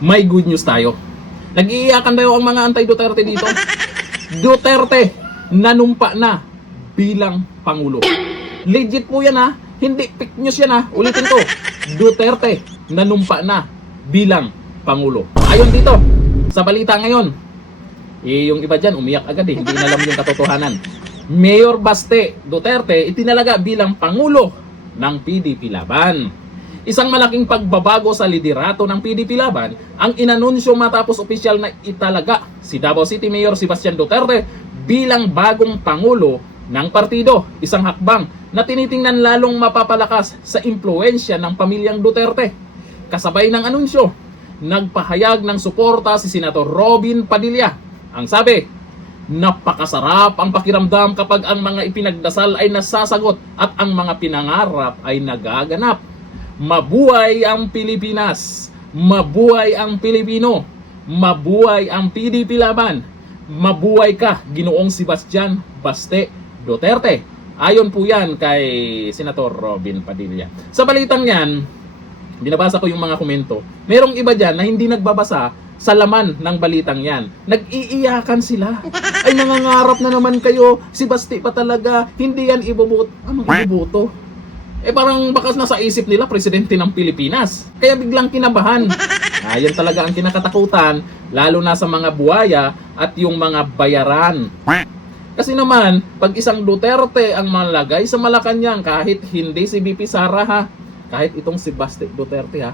may good news tayo. Nag-iiyakan daw ang mga anti-Duterte dito. Duterte nanumpa na bilang Pangulo. Legit po yan ha. Hindi fake news yan ha. Ulitin ko. Duterte nanumpa na bilang Pangulo. Ayon dito sa balita ngayon, yung iba dyan umiyak agad eh. Hindi inalam yung katotohanan. Mayor Baste Duterte itinalaga bilang Pangulo ng PDP Laban. Isang malaking pagbabago sa liderato ng PDP Laban ang inanunsyo matapos opisyal na italaga si Davao City Mayor Sebastian Duterte bilang bagong Pangulo ng partido. Isang hakbang na tinitingnan lalong mapapalakas sa impluensya ng pamilyang Duterte. Kasabay ng anunsyo, nagpahayag ng suporta si Senator Robin Padilla. Ang sabi, napakasarap ang pakiramdam kapag ang mga ipinagdasal ay nasasagot at ang mga pinangarap ay nagaganap. Mabuhay ang Pilipinas, mabuhay ang Pilipino, mabuhay ang PDP Laban, mabuhay ka Ginoong Sebastian Baste Duterte. Ayon po yan kay Senator Robin Padilla. Sa balitang yan, binabasa ko yung mga komento. Merong iba dyan na hindi nagbabasa sa laman ng balitang yan. Nag-iiyakan sila. Ay, nangangarap na naman kayo. Si Basti pa talaga. Hindi yan iboboto. Anong iboboto? Eh parang bakas na sa isip nila presidente ng Pilipinas. Kaya biglang kinabahan. Yan talaga ang kinakatakutan. Lalo na sa mga buhaya at yung mga bayaran. Kasi naman, pag isang Duterte ang malagay sa Malacanang, kahit hindi si BP Sara ha, kahit itong si Baste Duterte ha,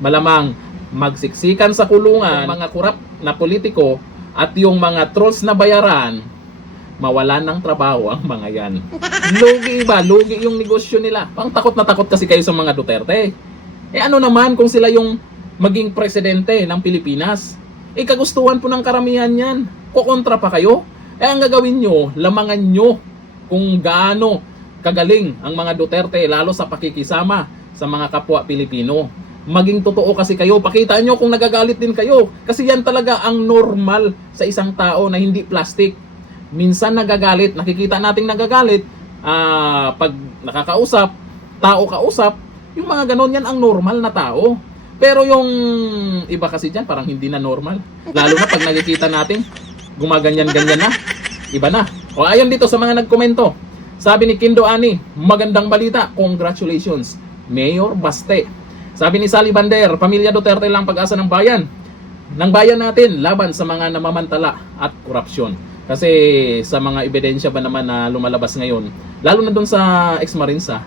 malamang magsiksikan sa kulungan mga kurap na politiko at yung mga trolls na bayaran, mawalan ng trabaho ang mga yan. Lugi ba? Lugi yung negosyo nila. Ang takot na takot kasi kayo sa mga Duterte. Eh ano naman kung sila yung maging presidente ng Pilipinas? Eh kagustuhan po ng karamihan yan. Kukontra pa kayo? Eh ang gagawin nyo, lamangan nyo kung gaano kagaling ang mga Duterte, lalo sa pakikisama sa mga kapwa Pilipino. Maging totoo kasi kayo, pakita nyo kung nagagalit din kayo. Kasi yan talaga ang normal sa isang tao na hindi plastic. Minsan nagagalit, nakikita nating nagagalit, pag nakakausap, tao kausap, yung mga ganon yan ang normal na tao. Pero yung iba kasi dyan parang hindi na normal. Lalo na pag nakikita natin, gumaganyan-ganyan na, iba na. O ayon dito sa mga nagkomento, sabi ni Kindo Ani, magandang balita, congratulations, Mayor Baste. Sabi ni Sally Bander, pamilya Duterte lang pag-asa ng bayan. Ng bayan natin, laban sa mga namamantala at korupsyon. Kasi sa mga ebidensya ba naman na lumalabas ngayon, lalo na dun sa ex-Marinsa,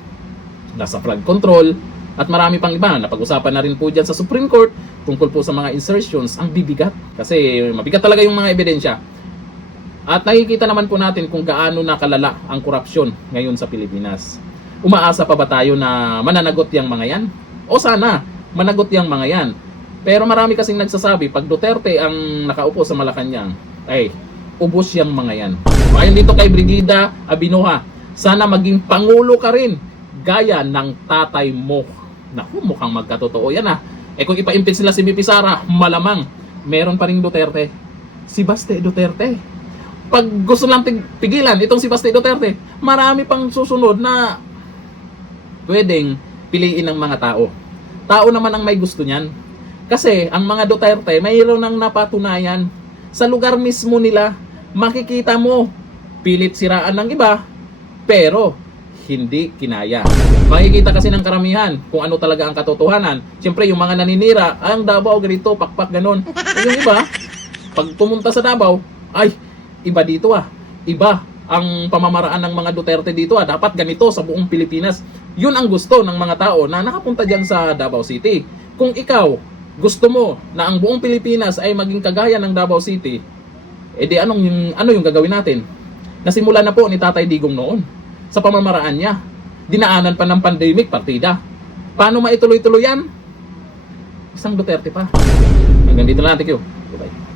nasa flood control, at marami pang iba. Napag-usapan na rin po dyan sa Supreme Court tungkol po sa mga insertions, ang bibigat. Kasi mabigat talaga yung mga ebidensya. At nakikita naman po natin kung gaano nakalala ang korupsyon ngayon sa Pilipinas. Umaasa pa ba tayo na mananagot yung mga yan? O sana, managot yung mga yan. Pero marami kasing nagsasabi, pag Duterte ang nakaupo sa Malacanang, ay, ubos yung mga yan. Ayon dito kay Brigida Abinuha, sana maging Pangulo ka rin, gaya ng tatay mo. Naku, mukhang magkatotoo yan ah. Eh kung ipa-impeach sila si BP Sara, malamang, meron pa rin Duterte. Si Baste Duterte. Pag gusto lang pigilan itong si Baste Duterte, marami pang susunod na pwedeng piliin ng mga tao. Tao naman ang may gusto niyan. Kasi ang mga Duterte, mayroon nang napatunayan. Sa lugar mismo nila, makikita mo, pilit siraan ng iba, pero hindi kinaya. Makikita kasi ng karamihan kung ano talaga ang katotohanan. Siyempre, yung mga naninira, ang Davao, ganito, pakpak, ganon. Yung iba, pag pumunta sa Davao, ay, iba dito ah. Iba ang pamamaraan ng mga Duterte dito ah. Dapat ganito sa buong Pilipinas. Yun ang gusto ng mga tao na nakapunta dyan sa Davao City. Kung ikaw, gusto mo na ang buong Pilipinas ay maging kagaya ng Davao City, edi ano yung gagawin natin? Nasimula na po ni Tatay Digong noon sa pamamaraan niya. Dinaanan pa ng pandemic, partida. Paano maituloy-tuloy yan? Isang Duterte pa. Hanggang dito lang, thank you. Bye-bye.